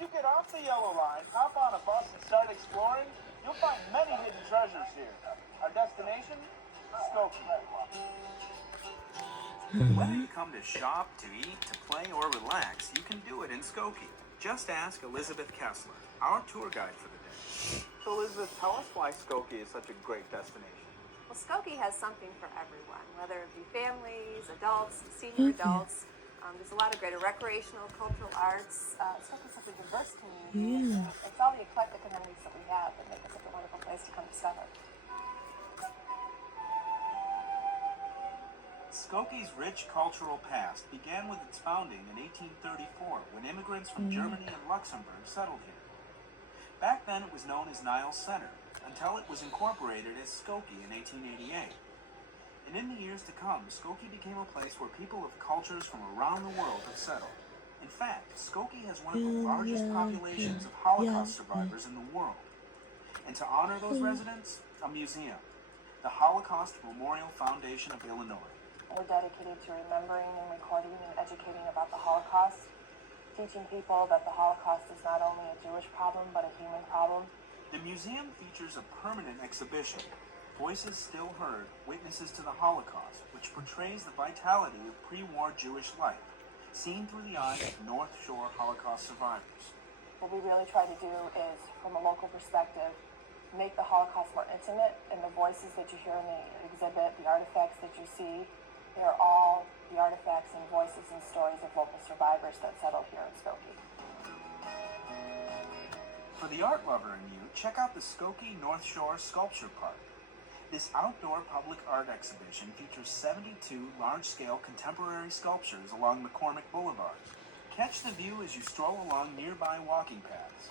If you get off the yellow line, hop on a bus and start exploring, you'll find many hidden treasures here. Our destination? Skokie. Whether you come to shop, to eat, to play, or relax, you can do it in Skokie. Just ask Elizabeth Kessler, our tour guide for the day. So Elizabeth, tell us why Skokie is such a great destination. Well, Skokie has something for everyone, whether it be families, adults, senior adults. There's a lot of great recreational, cultural arts. Skokie's such a diverse community. Yeah. It's all the eclectic amenities that we have that make it such a wonderful place to come discover. Skokie's rich cultural past began with its founding in 1834 when immigrants from Germany and Luxembourg settled here. Back then it was known as Niles Center, until it was incorporated as Skokie in 1888. And in the years to come, Skokie became a place where people of cultures from around the world have settled. In fact, Skokie has one of the largest populations of Holocaust survivors in the world. And to honor those residents, a museum, the Holocaust Memorial Foundation of Illinois. We're dedicated to remembering and recording and educating about the Holocaust, teaching people that the Holocaust is not only a Jewish problem, but a human problem. The museum features a permanent exhibition, Voices Still Heard, Witnesses to the Holocaust, which portrays the vitality of pre-war Jewish life, seen through the eyes of North Shore Holocaust survivors. What we really try to do is, from a local perspective, make the Holocaust more intimate, and the voices that you hear in the exhibit, the artifacts that you see, they're all the artifacts and voices and stories of local survivors that settled here in Skokie. For the art lover in you, check out the Skokie North Shore Sculpture Park. This outdoor public art exhibition features 72 large-scale contemporary sculptures along McCormick Boulevard. Catch the view as you stroll along nearby walking paths.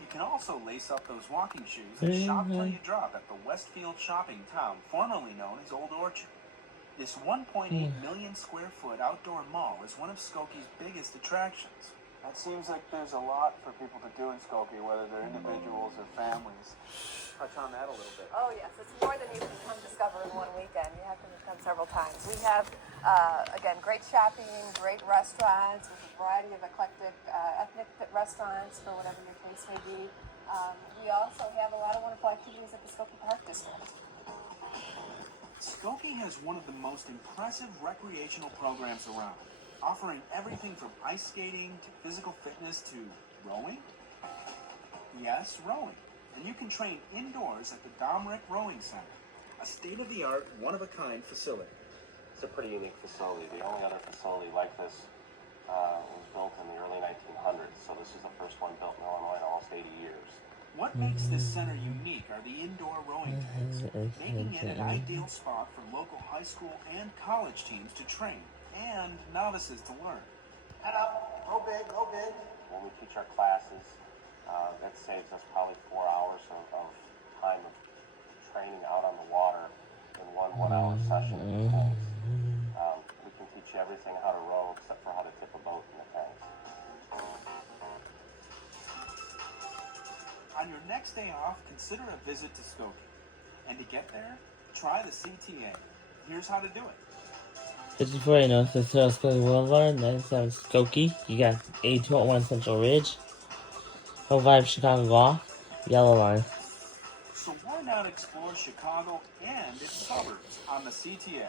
You can also lace up those walking shoes and shop till you drop at the Westfield Shopping Town, formerly known as Old Orchard. This 1.8 million square foot outdoor mall is one of Skokie's biggest attractions. It seems like there's a lot for people to do in Skokie, whether they're individuals or families. Touch on that a little bit. Oh yes, it's more than you can come discover in one weekend. You have to come several times. We have, again, great shopping, great restaurants, with a variety of eclectic ethnic restaurants for whatever your taste may be. We also have a lot of wonderful activities at the Skokie Park District. Skokie has one of the most impressive recreational programs around, offering everything from ice skating to physical fitness to rowing. Yes, rowing. And you can train indoors at the Domrick Rowing Center, a state-of-the-art, one-of-a-kind facility. It's a pretty unique facility. The only other facility like this was built in the early 1900s, so this is the first one built in Illinois in almost 80 years. What makes this center unique are the indoor rowing tanks, making it an ideal spot for local high school and college teams to train, and novices to learn. Head up, go big, go big. When we teach our classes, that saves us probably 4 hours of time of training out on the water in one 1-hour session in the tanks. We can teach you everything how to row except for how to tip a boat in the tanks. On your next day off, consider a visit to Skokie. And to get there, try the CTA. Here's how to do it. 54, so Skokie Boulevard, 97 Skokie. You got 8201 Central Ridge. 05 Chicago Golf, Yellow Line. So why not explore Chicago and its suburbs on the CTA?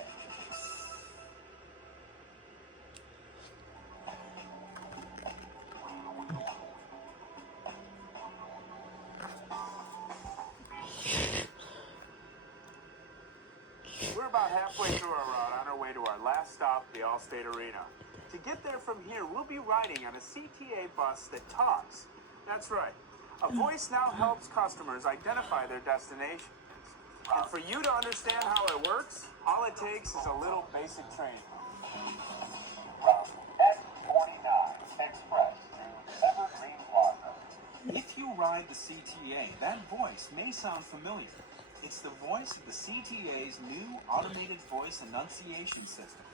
We're about halfway through our route on our way to our last stop, the Allstate Arena. To get there from here, we'll be riding on a CTA bus that talks. That's right. A voice now helps customers identify their destination. And for you to understand how it works, all it takes is a little basic training. Route X49 Express to Evergreen Plaza. If you ride the CTA, that voice may sound familiar. It's the voice of the CTA's new automated voice enunciation system,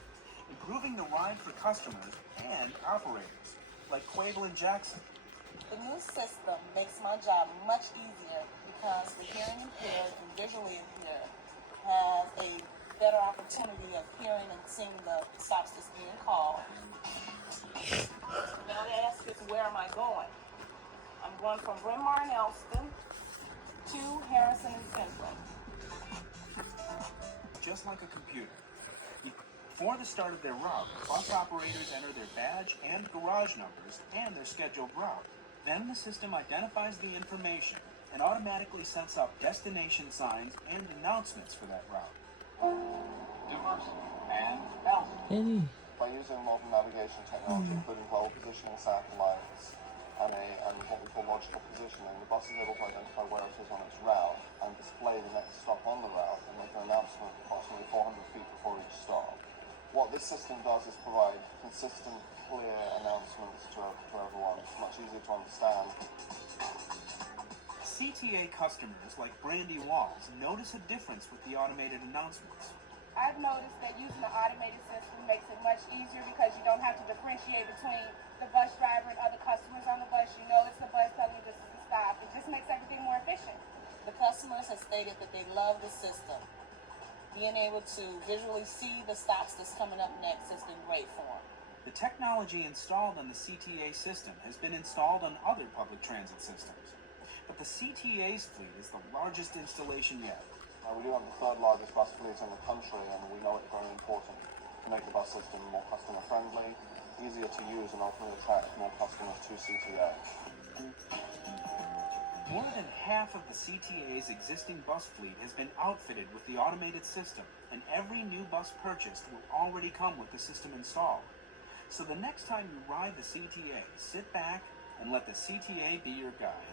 improving the ride for customers and operators, like Quavelin Jackson. The new system makes my job much easier because the hearing impaired and visually impaired has a better opportunity of hearing and seeing the stops that's being called. Now they ask us going from Bryn Mawr and Elston to Harrison and Central. Just like a computer. Before the start of their route, bus operators enter their badge and garage numbers and their scheduled route. Then the system identifies the information and automatically sets up destination signs and announcements for that route. Diversity and Nelson. Eddie. By using modern navigation technology, including global positioning satellites and what we call logical positioning, the bus is able to identify where it is on its route and display the next stop on the route and make an announcement approximately 400 feet before each stop. What this system does is provide consistent, clear announcements to everyone. It's much easier to understand. CTA customers like Brandy Walls notice a difference with the automated announcements. I've noticed that using the automated system makes it much easier because you don't have to differentiate between the bus driver and other customers on the bus. You know it's the bus telling you this is the stop. It just makes everything more efficient. The customers have stated that they love the system. Being able to visually see the stops that's coming up next has been great for them. The technology installed on the CTA system has been installed on other public transit systems. But the CTA's fleet is the largest installation yet. We do have the third largest bus fleet in the country, and we know it's very important to make the bus system more customer friendly, easier to use, and ultimately attract more customers to CTA. More than half of the CTA's existing bus fleet has been outfitted with the automated system, and every new bus purchased will already come with the system installed. So the next time you ride the CTA, sit back and let the CTA be your guide.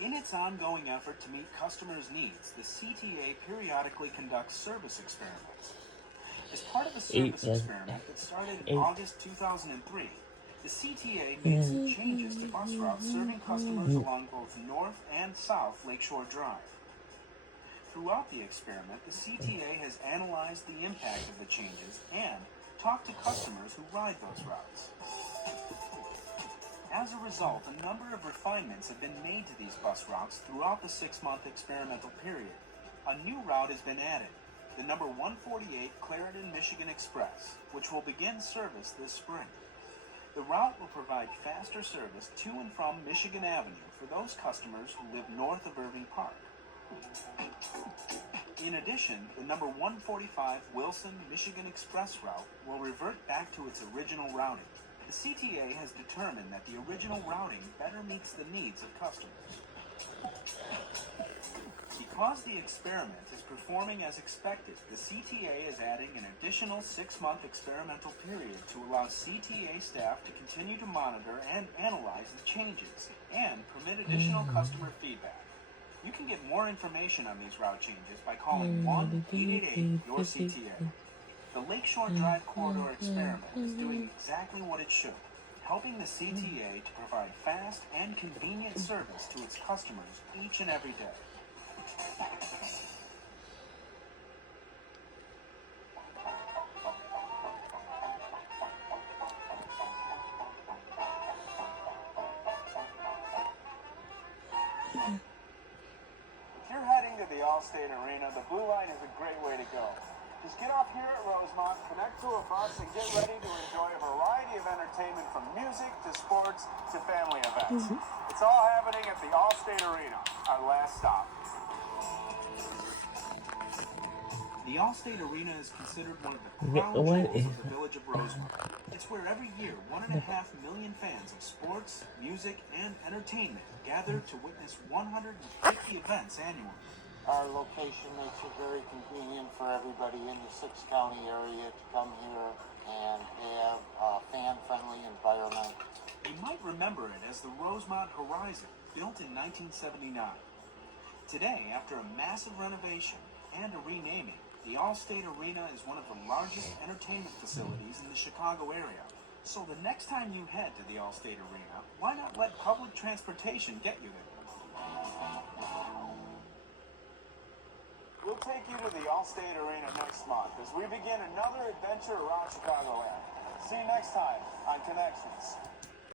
In its ongoing effort to meet customers' needs, the CTA periodically conducts service experiments. As part of the service experiment that started in August 2003, the CTA made some changes to bus routes serving customers along both North and South Lakeshore Drive. Throughout the experiment, the CTA has analyzed the impact of the changes and talked to customers who ride those routes. As a result, a number of refinements have been made to these bus routes throughout the 6-month experimental period. A new route has been added, the number 148 Clarendon Michigan Express, which will begin service this spring. The route will provide faster service to and from Michigan Avenue for those customers who live north of Irving Park. In addition, the number 145 Wilson Michigan Express route will revert back to its original routing. The CTA has determined that the original routing better meets the needs of customers. Because the experiment is performing as expected, the CTA is adding an additional 6-month experimental period to allow CTA staff to continue to monitor and analyze the changes and permit additional customer feedback. You can get more information on these route changes by calling 1-888-YOUR-CTA. The Lakeshore Drive Corridor experiment is doing exactly what it should, helping the CTA to provide fast and convenient service to its customers each and every day. If you're heading to the Allstate Arena, the Blue Line is a great way to go. Just get off here at Rosemont, connect to a bus, and get ready to enjoy a variety of entertainment from music to sports to family events. It's all happening at the Allstate Arena, our last stop. The Allstate Arena is considered one of the crown jewels of the village of Rosemont. It's where every year 1.5 million fans of sports, music, and entertainment gather to witness 150 events annually. Our location makes it very convenient for everybody in the 6-county area to come here and have a fan-friendly environment. You might remember it as the Rosemont Horizon, built in 1979. Today, after a massive renovation and a renaming, the Allstate Arena is one of the largest entertainment facilities in the Chicago area. So the next time you head to the Allstate Arena, why not let public transportation get you there? We'll take you to the Allstate Arena next month as we begin another adventure around Chicagoland. See you next time on Connections.